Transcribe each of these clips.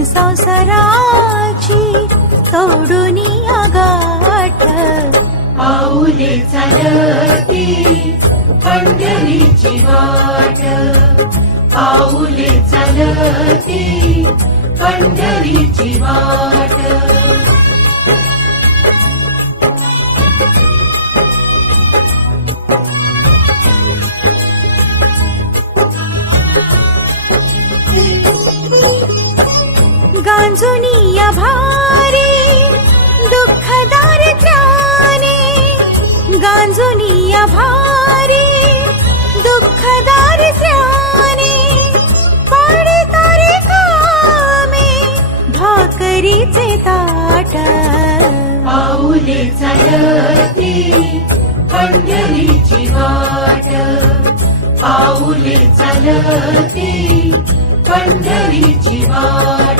सुखी संसाराची तोडून गाठ. पाऊले चालती पंढरीची वाट. पाऊले चालती पंढरीची वाट. गांजुनी या भारी त्याने गांजुनी या भारी त्याने दारिद्र्याने पाडे कामे भाकरीचे ताट. पाऊले चालती पंढरीची वाट. पाऊले चालती पंढरीची वाट.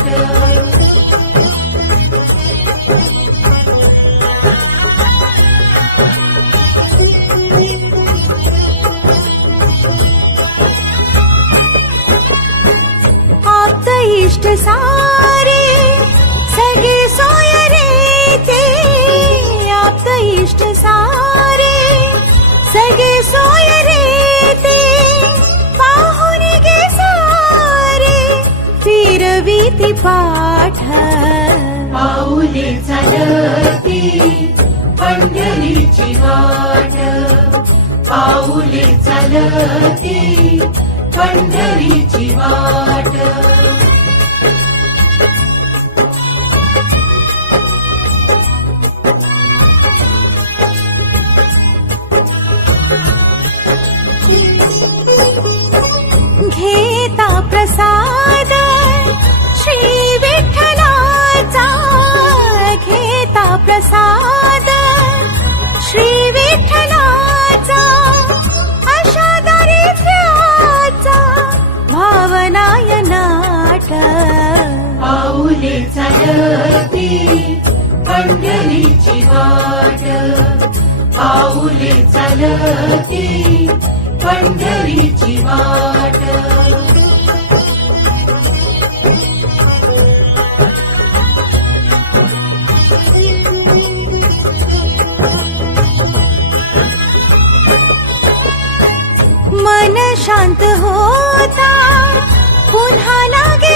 इष्ट सारे सगे सोयरे ते. आप्त इष्ट सारे सगे सोयरे ते. पाहुन गे सारे फिरवी ती पाठ. पाऊले चालती पंढरीची वाट. पाऊले चालती पंढरीची वाट. प्रसाद श्री विठ्ठलाचा घेता प्रसाद. श्री विठ्ठलाचा अशा दारिद्र्याचा भावनाय नाट पाऊले पंढरीची वाट. पाऊले चालती पंढरीची वाट. शांत होता. पुन्हा लागे